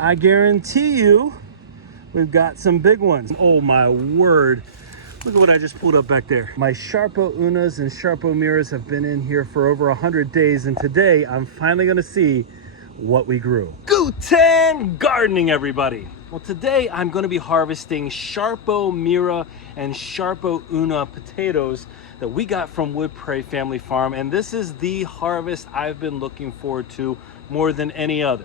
I guarantee you we've got some big ones. Oh my word. Look at what I just pulled up back there. My Sharpo Unas and Sharpo Miras have been in here for over 100 days, and today I'm finally gonna see what we grew. Guten Gardening, everybody. Well, today I'm gonna be harvesting Sharpo Mira and Sharpo Una potatoes that we got from Wood Prairie Family Farm, and this is the harvest I've been looking forward to more than any other.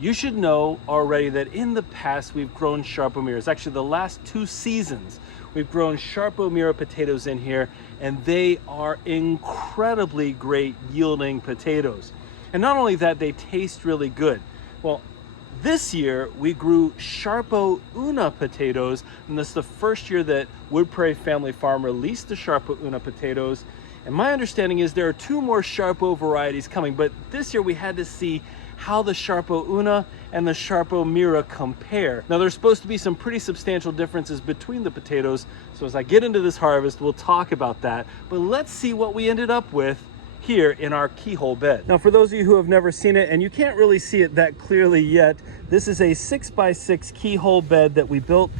You should know already that in the past we've grown Sharpo Miras. Actually, the last 2 seasons we've grown Sharpo Mira potatoes in here, and they are incredibly great yielding potatoes. And not only that, they taste really good. Well, this year we grew Sharpo Una potatoes, and this is the first year that Wood Prairie Family Farm released the Sharpo Una potatoes. And my understanding is there are 2 more Sharpo varieties coming, but this year we had to see how the Sharpo Una and the Sharpo Mira compare. Now, there's supposed to be some pretty substantial differences between the potatoes, so as I get into this harvest, we'll talk about that. But let's see what we ended up with here in our keyhole bed. Now, for those of you who have never seen it, and you can't really see it that clearly yet, this is a 6x6 keyhole bed that we built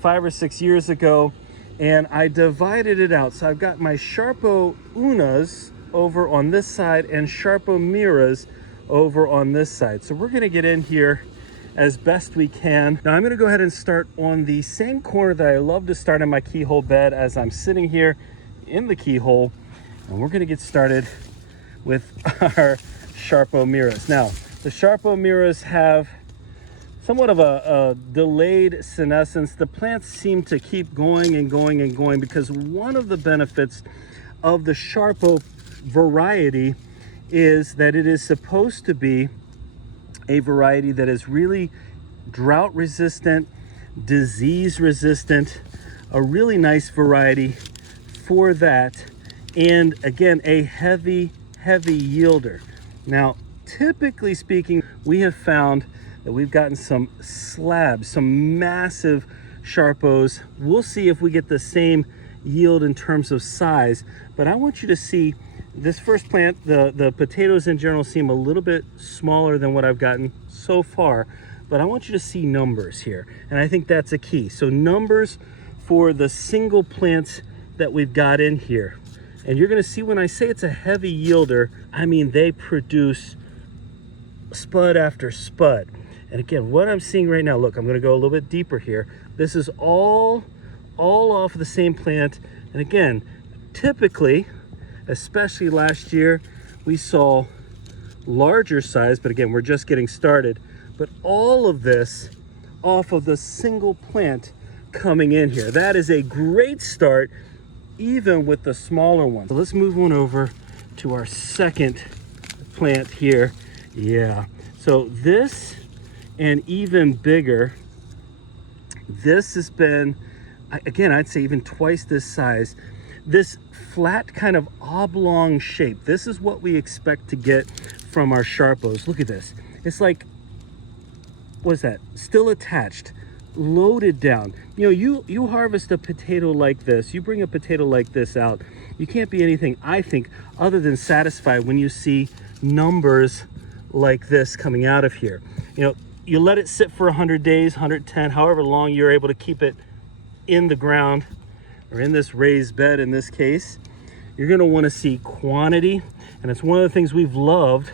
5 or 6 years ago, and I divided it out. So I've got my Sharpo Unas over on this side and Sharpo Miras over on this side. So we're gonna get in here as best we can. Now I'm gonna go ahead and start on the same corner that I love to start in my keyhole bed as I'm sitting here in the keyhole. And we're gonna get started with our Sharpo Miras. Now, the Sharpo Miras have somewhat of a delayed senescence. The plants seem to keep going and going and going because one of the benefits of the Sharpo variety is that it is supposed to be a variety that is really drought resistant, disease resistant, a really nice variety for that. And again, a heavy yielder. Now, typically speaking, we have found that we've gotten some slabs, some massive Sharpos. We'll see if we get the same yield in terms of size, but I want you to see this first plant. The potatoes in general seem a little bit smaller than what I've gotten so far, but I want you to see numbers here, and I think that's a key. So numbers for the single plants that we've got in here, and you're going to see when I say it's a heavy yielder, I mean they produce spud after spud. And again, what I'm seeing right now, look, I'm going to go a little bit deeper here. This is all off the same plant, and again, typically, especially last year, we saw larger size, but again, we're just getting started. But all of this off of the single plant coming in here. That is a great start, even with the smaller ones. So let's move on over to our second plant here. Yeah, so this and even bigger. This has been, again, I'd say even twice this size. This flat kind of oblong shape, this is what we expect to get from our Sharpos. Look at this. It's like, what is that? Still attached, loaded down. You know, you harvest a potato like this, you bring a potato like this out, you can't be anything, I think, other than satisfied when you see numbers like this coming out of here. You know, you let it sit for 100 days, 110, however long you're able to keep it in the ground, or in this raised bed in this case, you're gonna wanna see quantity. And it's one of the things we've loved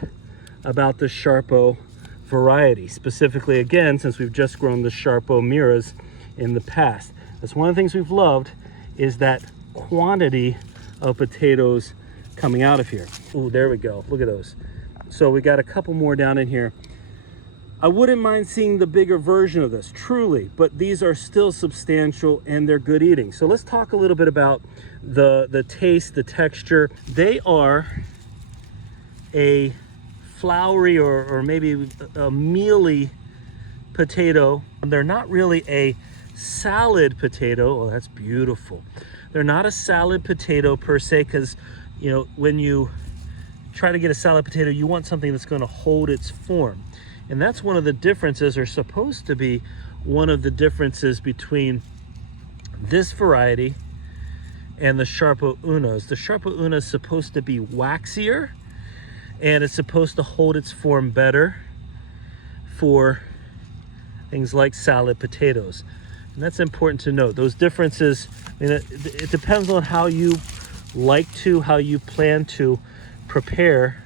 about the Sharpo variety, specifically again, since we've just grown the Sharpo Miras in the past. That's one of the things we've loved, is that quantity of potatoes coming out of here. Oh, there we go, look at those. So we got a couple more down in here. I wouldn't mind seeing the bigger version of this, truly, but these are still substantial and they're good eating. So let's talk a little bit about the taste, the texture. They are a floury or maybe a mealy potato. They're not really a salad potato. Oh, that's beautiful. They're not a salad potato per se, because, you know, when you try to get a salad potato, you want something that's going to hold its form. And that's one of the differences, or supposed to be one of the differences between this variety and the Sharpo Unas. The Sharpo Una is supposed to be waxier, and it's supposed to hold its form better for things like salad potatoes. And that's important to note. Those differences, I mean, it depends on how you how you plan to prepare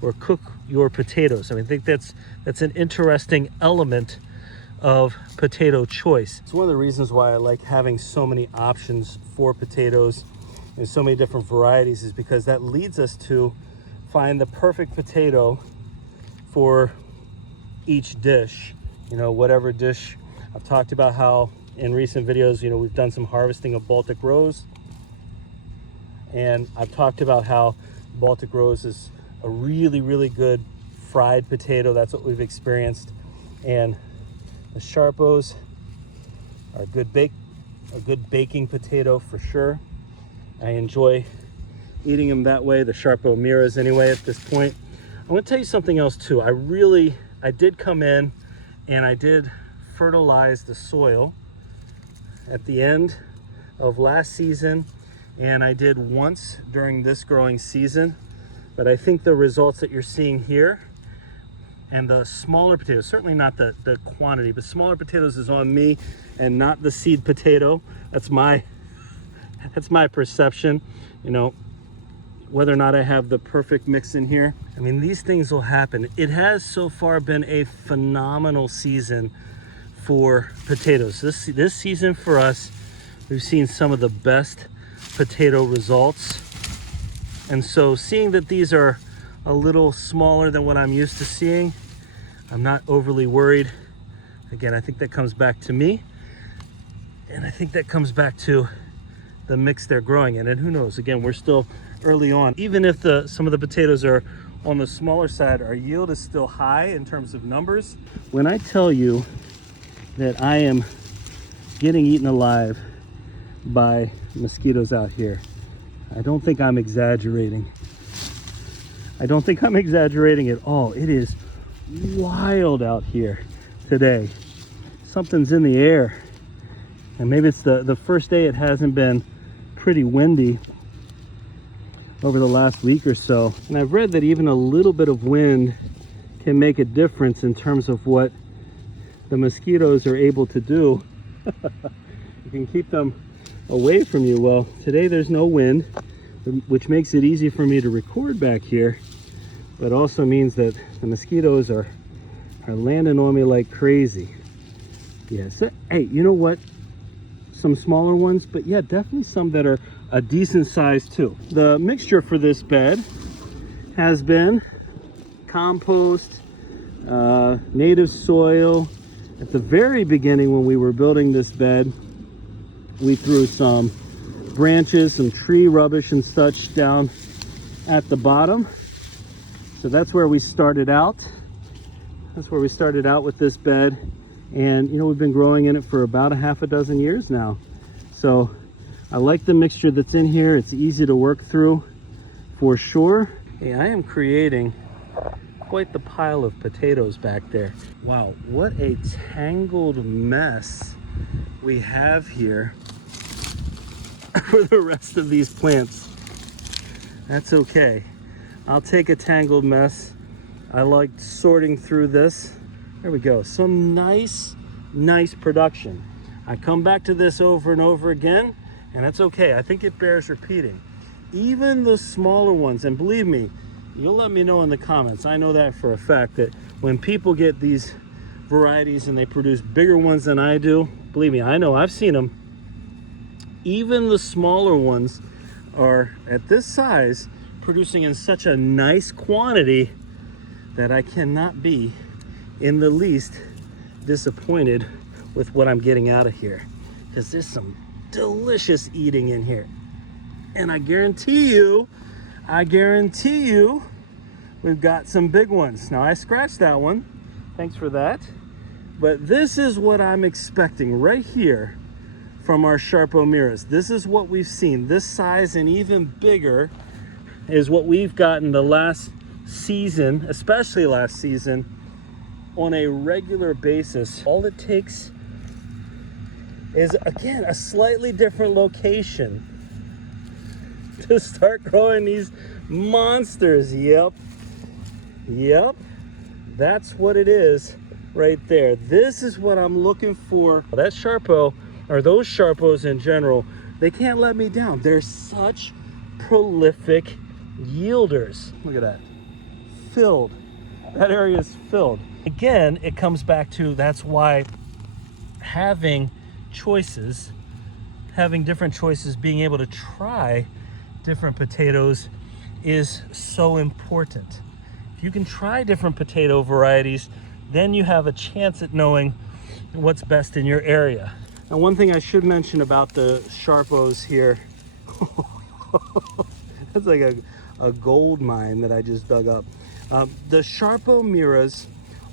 or cook your potatoes. I mean, I think that's an interesting element of potato choice. It's one of the reasons why I like having so many options for potatoes and so many different varieties, is because that leads us to find the perfect potato for each dish. You know, whatever dish. I've talked about how in recent videos, you know, we've done some harvesting of Baltic Rose, and I've talked about how Baltic Rose is a really, really good fried potato. That's what we've experienced. And the Sharpos are a good baking potato for sure. I enjoy eating them that way, the Sharpo Miras anyway at this point. I want to tell you something else too. I did come in and I did fertilize the soil at the end of last season, and I did once during this growing season. But I think the results that you're seeing here, and the smaller potatoes, certainly not the quantity, but smaller potatoes is on me and not the seed potato. That's my perception. You know, whether or not I have the perfect mix in here. I mean, these things will happen. It has so far been a phenomenal season for potatoes. This season for us, we've seen some of the best potato results. And so seeing that these are a little smaller than what I'm used to seeing, I'm not overly worried. Again, I think that comes back to me, and I think that comes back to the mix they're growing in. And who knows, again, we're still early on. Even if some of the potatoes are on the smaller side, our yield is still high in terms of numbers. When I tell you that I am getting eaten alive by mosquitoes out here, I don't think I'm exaggerating. I don't think I'm exaggerating at all. It is wild out here today. Something's in the air. And maybe it's the first day it hasn't been pretty windy over the last week or so. And I've read that even a little bit of wind can make a difference in terms of what the mosquitoes are able to do. You can keep them away from you. Well, today there's no wind, which makes it easy for me to record back here, but also means that the mosquitoes are landing on me like crazy. Yeah, so, hey, you know what? Some smaller ones, but yeah, definitely some that are a decent size too. The mixture for this bed has been compost, native soil. At the very beginning when we were building this bed, we threw some branches, some tree rubbish and such down at the bottom. So that's where we started out. That's where we started out with this bed. And you know, we've been growing in it for about a half a dozen years now. So I like the mixture that's in here. It's easy to work through for sure. Hey, I am creating quite the pile of potatoes back there. Wow, what a tangled mess we have here for the rest of these plants. That's okay. I'll take a tangled mess. I like sorting through this. There we go. Some nice production. I come back to this over and over again, and that's okay. I think it bears repeating. Even the smaller ones, and believe me, you'll let me know in the comments. I know that for a fact, that when people get these varieties and they produce bigger ones than I do, believe me, I know, I've seen them. Even the smaller ones are at this size, producing in such a nice quantity that I cannot be in the least disappointed with what I'm getting out of here, because there's some delicious eating in here. And I guarantee you, we've got some big ones. Now, I scratched that one. Thanks for that. But this is what I'm expecting right here from our Sharpo Miras. This is what we've seen. This size and even bigger is what we've gotten the last season, especially last season, on a regular basis. All it takes is, again, a slightly different location to start growing these monsters. Yep, that's what it is. right there. This is what I'm looking for. That Sharpo, or those Sharpos in general, they can't let me down. They're such prolific yielders. Look at that. Filled. That area is filled. Again, it comes back to, that's why having choices, having different choices, being able to try different potatoes is so important. If you can try different potato varieties, then you have a chance at knowing what's best in your area. Now, one thing I should mention about the Sharpos here, it's like a gold mine that I just dug up. The Sharpo Miras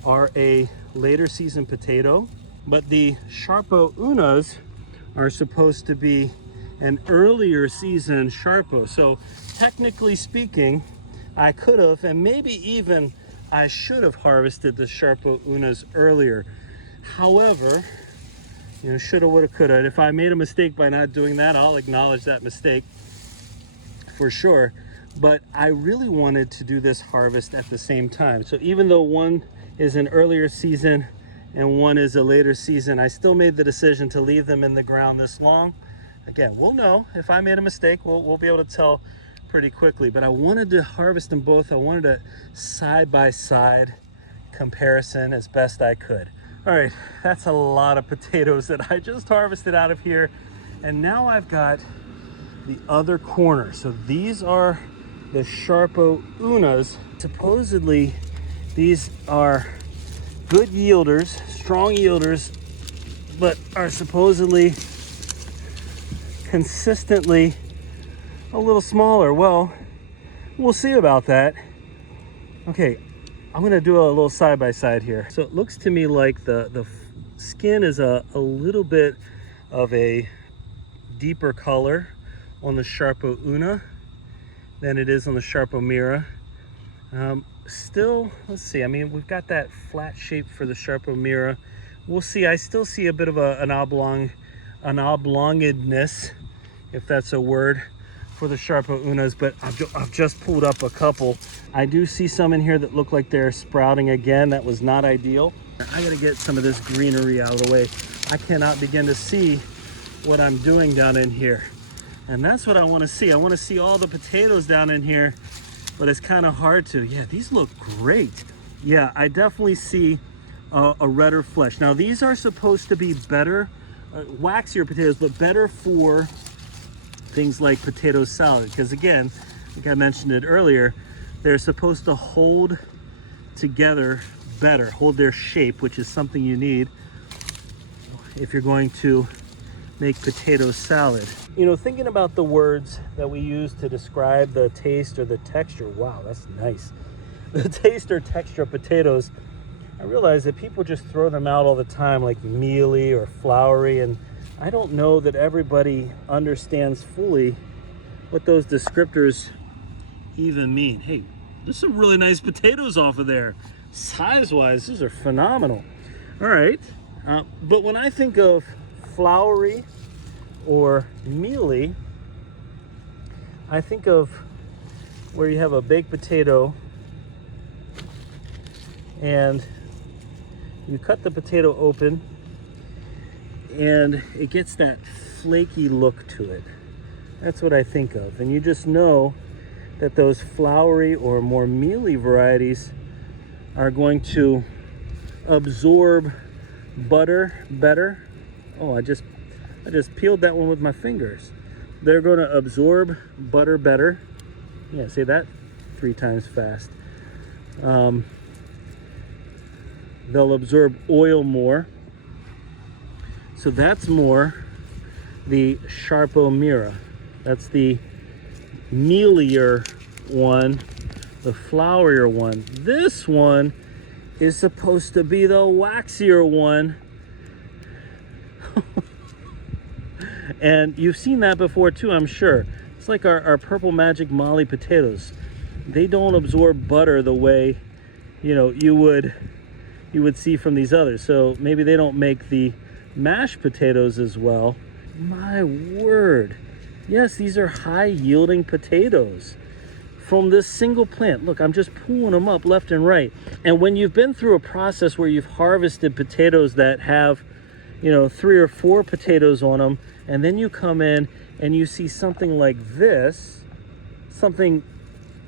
are a later season potato, but the Sharpo Unas are supposed to be an earlier season Sharpo. So technically speaking, I could have, and maybe even I should have harvested the Sharpo Unas earlier. However, you know, shoulda, woulda, coulda. And if I made a mistake by not doing that, I'll acknowledge that mistake for sure. But I really wanted to do this harvest at the same time. So even though one is an earlier season and one is a later season, I still made the decision to leave them in the ground this long. Again, we'll know if I made a mistake, we'll be able to tell pretty quickly. But I wanted to harvest them both. I wanted a side-by-side comparison as best I could. All right, that's a lot of potatoes that I just harvested out of here. And now I've got the other corner. So these are the Sharpo Unas. Supposedly, these are good yielders, strong yielders, but are supposedly consistently a little smaller. Well, we'll see about that. Okay, I'm gonna do a little side-by-side here. So it looks to me like the skin is a little bit of a deeper color on the Sharpo Una than it is on the Sharpo Mira. Still, let's see, I mean, we've got that flat shape for the Sharpo Mira. We'll see, I still see a bit of an oblongedness, if that's a word, for the Sharpo Unas, but I've just pulled up a couple. I do see some in here that look like they're sprouting again. That was not ideal. I gotta get some of this greenery out of the way. I cannot begin to see what I'm doing down in here. And that's what I wanna see. I wanna see all the potatoes down in here, but it's kind of hard to. Yeah, these look great. Yeah, I definitely see a redder flesh. Now these are supposed to be better, waxier potatoes, but better for things like potato salad, because again, like I mentioned it earlier, they're supposed to hold together better, hold their shape, which is something you need if you're going to make potato salad. You know, thinking about the words that we use to describe the taste or the texture, wow, that's nice. The taste or texture of potatoes, I realize that people just throw them out all the time, like mealy or floury, and I don't know that everybody understands fully what those descriptors even mean. Hey, there's some really nice potatoes off of there. Size-wise, these are phenomenal. All right, but when I think of floury or mealy, I think of where you have a baked potato and you cut the potato open and it gets that flaky look to it. That's what I think of. And you just know that those floury or more mealy varieties are going to absorb butter better. Oh, I just peeled that one with my fingers. They're going to absorb butter better. Yeah, say that 3 times fast. They'll absorb oil more. So that's more the Sharpo Mira. That's the mealier one, the flourier one. This one is supposed to be the waxier one. And you've seen that before too, I'm sure. It's like our Purple Magic Molly potatoes. They don't absorb butter the way, you know, you would see from these others. So maybe they don't make the mashed potatoes as well. My word. Yes, these are high yielding potatoes. from this single plant. Look, I'm just pulling them up left and right. And when you've been through a process where you've harvested potatoes that have, you know, 3 or 4 potatoes on them, and then you come in and you see something like this, something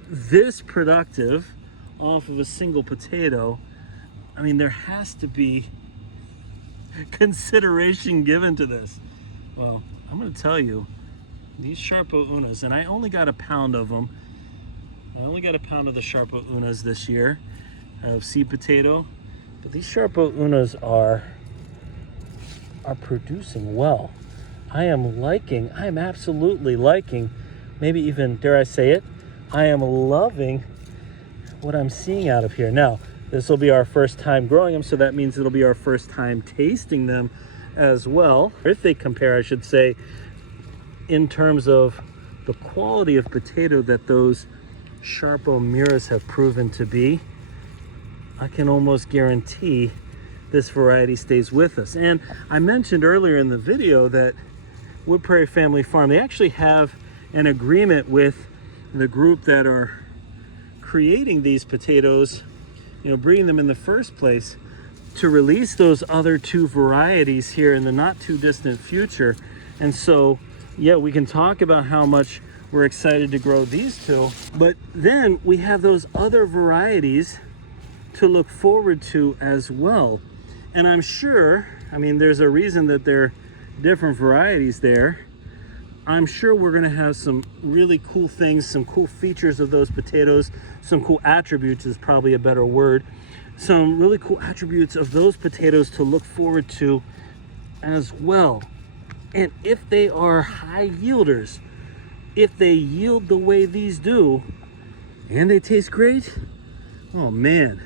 this productive off of a single potato, I mean, there has to be consideration given to this. Well, I'm going to tell you, these Sharpo Unas, and I only got a pound of them. I only got a pound of the Sharpo Unas this year of seed potato, but these Sharpo Unas are producing well. I am absolutely liking, maybe even, dare I say it, I am loving what I'm seeing out of here. Now, this will be our first time growing them, so that means it'll be our first time tasting them as well. If they compare, I should say, in terms of the quality of potato that those Sharpo Miras have proven to be, I can almost guarantee this variety stays with us. And I mentioned earlier in the video that Wood Prairie Family Farm, they actually have an agreement with the group that are creating these potatoes, you know, breeding them in the first place, to release those other 2 varieties here in the not too distant future. And so, yeah, we can talk about how much we're excited to grow these 2, but then we have those other varieties to look forward to as well. And I'm sure, I mean, there's a reason that they're different varieties there. I'm sure we're gonna have some really cool things, some cool features of those potatoes, some cool attributes is probably a better word, some really cool attributes of those potatoes to look forward to as well. And if they are high yielders, if they yield the way these do, and they taste great, oh man,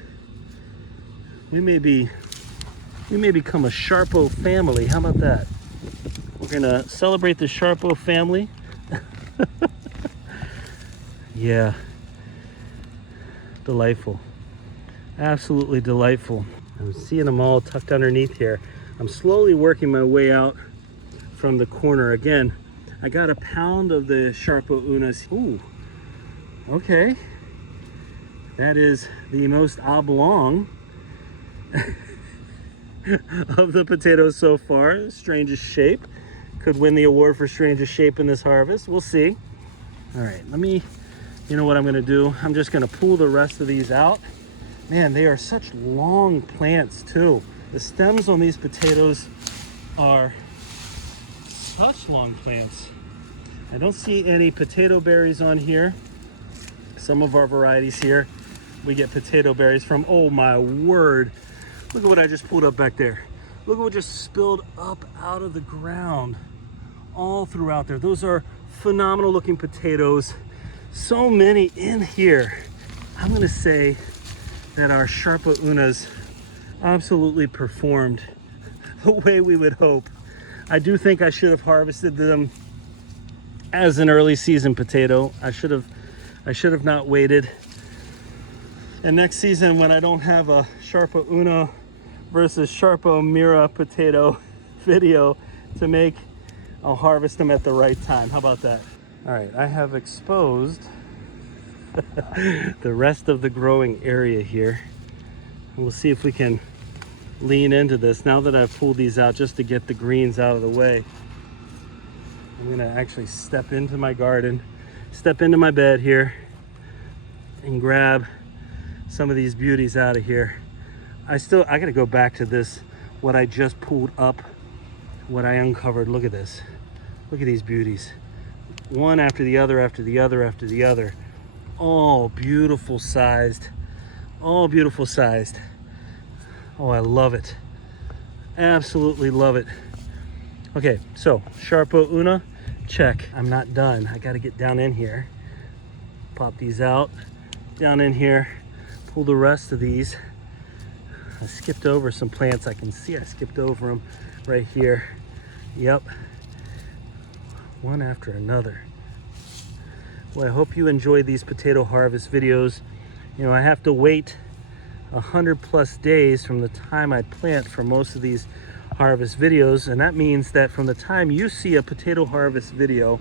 we may become a Sharpo family. How about that? We're gonna celebrate the Sharpo family. Yeah, delightful, absolutely delightful. I'm seeing them all tucked underneath here. I'm slowly working my way out from the corner. Again, I got a pound of the Sharpo Unas. Ooh, okay. That is the most oblong of the potatoes so far. Strangest shape. Could win the award for strangest shape in this harvest. We'll see. All right, you know what I'm gonna do? I'm just gonna pull the rest of these out. Man, they are such long plants too. The stems on these potatoes are such long plants. I don't see any potato berries on here. Some of our varieties here, we get potato berries from. Oh my word. Look at what I just pulled up back there. Look at what just spilled up out of the ground all throughout there. Those are phenomenal looking potatoes. So many in here. I'm gonna say that our Sharpo Unas absolutely performed the way we would hope. I do think I should have harvested them as an early season potato. I should have not waited. And next season, when I don't have a Sharpo Una versus Sharpo Mira potato video to make, I'll harvest them at the right time. How about that? All right, I have exposed the rest of the growing area here. And we'll see if we can lean into this now that I've pulled these out just to get the greens out of the way. I'm gonna actually step into my garden, step into my bed here, and grab some of these beauties out of here. I gotta go back to this, what I just pulled up, what I uncovered. Look at this. Look at these beauties. One after the other, after the other, after the other. All beautiful sized. All beautiful sized. Oh, I love it. Absolutely love it. Okay, so Sharpo Una, check. I'm not done. I gotta get down in here. Pop these out. Down in here. Pull the rest of these. I skipped over some plants. I can see I skipped over them right here. Yep. One after another. Well, I hope you enjoy these potato harvest videos. You know, I have to wait 100+ days from the time I plant for most of these harvest videos, and that means that from the time you see a potato harvest video,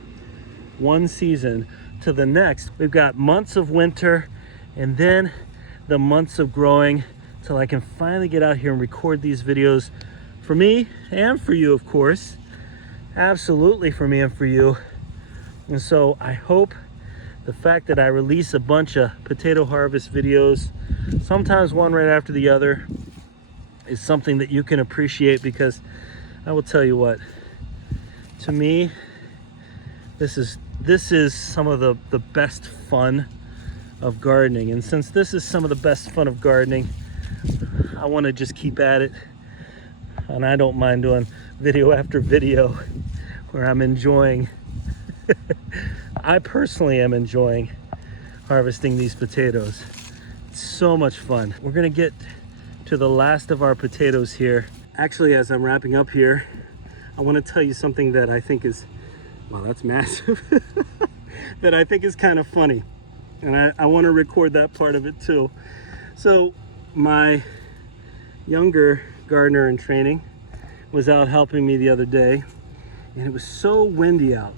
one season, to the next. We've got months of winter and then the months of growing till I can finally get out here and record these videos for me and for you, of course. Absolutely for me and for you. And so I hope the fact that I release a bunch of potato harvest videos, sometimes one right after the other, is something that you can appreciate, because I will tell you what, to me, this is some of the best fun of gardening. And since this is some of the best fun of gardening, I want to just keep at it. And I don't mind doing video after video where I'm enjoying I personally am enjoying harvesting these potatoes. It's so much fun. We're gonna get to the last of our potatoes here. Actually, as I'm wrapping up here, I want to tell you something that I think is, wow, that's massive, that I think is kind of funny. And I want to record that part of it too. So my younger gardener in training was out helping me the other day, and it was so windy out.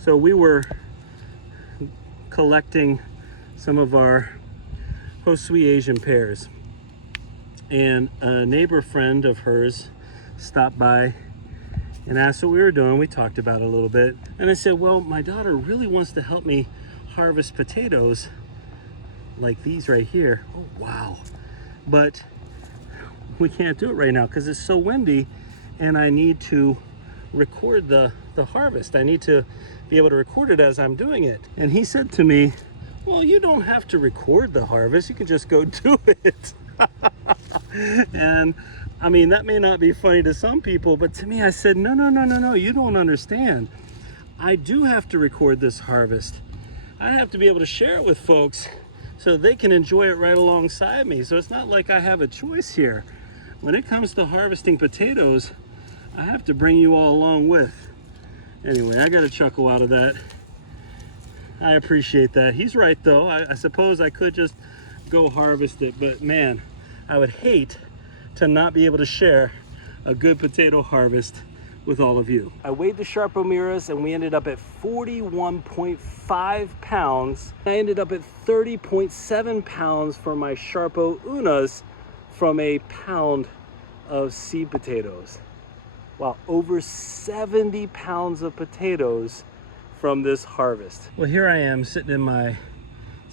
So we were collecting some of our Hosui Asian pears, and a neighbor friend of hers stopped by and asked what we were doing. We talked about it a little bit, and I said, well, my daughter really wants to help me harvest potatoes like these right here. Oh wow, but we can't do it right now because it's so windy, and I need to record the harvest. I need to be able to record it as I'm doing it. And he said to me, well, you don't have to record the harvest, you can just go do it. And I mean, that may not be funny to some people, but to me, I said, no, you don't understand. I do have to record this harvest. I have to be able to share it with folks so they can enjoy it right alongside me. So it's not like I have a choice here. When it comes to harvesting potatoes, I have to bring you all along with. Anyway, I got a chuckle out of that. I appreciate that. He's right though. I suppose I could just go harvest it, but man, I would hate to not be able to share a good potato harvest with all of you. I weighed the Sharpo Miras and we ended up at 41.5 pounds. I ended up at 30.7 pounds for my Sharpo Unas from a pound of seed potatoes. Wow, over 70 pounds of potatoes from this harvest. Well, here I am sitting in my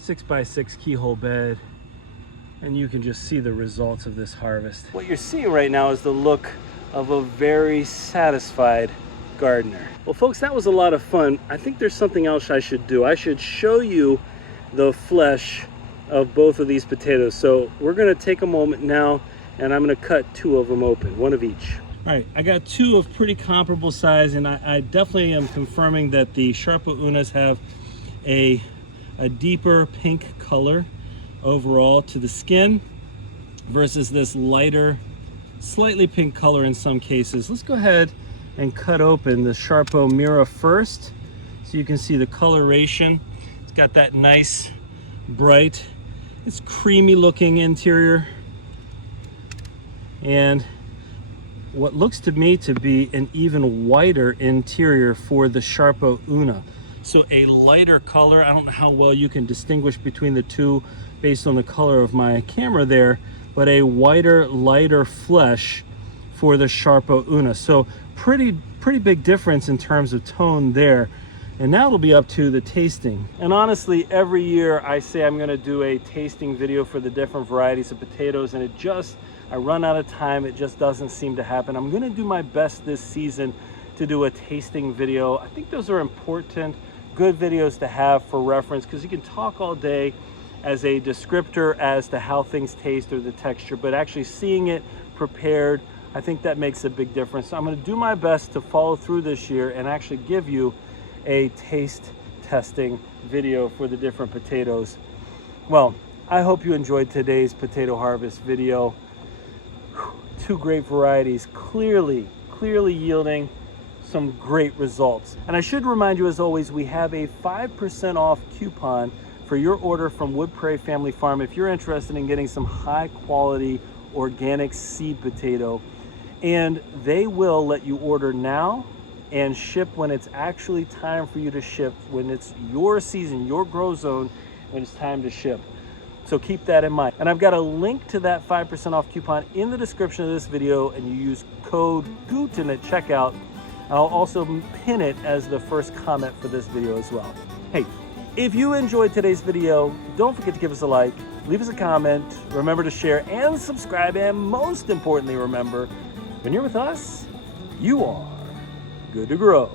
6x6 keyhole bed, and you can just see the results of this harvest. What you're seeing right now is the look of a very satisfied gardener. Well, folks, that was a lot of fun. I think there's something else I should do. I should show you the flesh of both of these potatoes. So we're gonna take a moment now, and I'm gonna cut two of them open, one of each. All right, I got two of pretty comparable size, and I definitely am confirming that the Sharpo Unas have a deeper pink color overall to the skin versus this lighter, slightly pink color in some cases. Let's go ahead and cut open the Sharpo Mira first so you can see the coloration. It's got that nice, bright, it's creamy looking interior, and what looks to me to be an even whiter interior for the Sharpo Una. So a lighter color. I don't know how well you can distinguish between the two based on the color of my camera there, but a whiter, lighter flesh for the Sharpo Una. So pretty big difference in terms of tone there. And now it'll be up to the tasting. And honestly, every year I say I'm gonna do a tasting video for the different varieties of potatoes, and I run out of time. It just doesn't seem to happen. I'm gonna do my best this season to do a tasting video. I think those are important, good videos to have for reference, because you can talk all day as a descriptor as to how things taste or the texture, but actually seeing it prepared, I think that makes a big difference. So I'm gonna do my best to follow through this year and actually give you a taste testing video for the different potatoes. Well, I hope you enjoyed today's potato harvest video. Two great varieties, clearly yielding some great results. And I should remind you, as always, we have a 5% off coupon for your order from Wood Prairie Family Farm if you're interested in getting some high quality organic seed potato. And they will let you order now and ship when it's actually time for you to ship, when it's your season, your grow zone, when it's time to ship. So keep that in mind. And I've got a link to that 5% off coupon in the description of this video, and you use code Guten at checkout. I'll also pin it as the first comment for this video as well. Hey, if you enjoyed today's video, don't forget to give us a like, leave us a comment, remember to share and subscribe, and most importantly, remember, when you're with us, you are good to grow.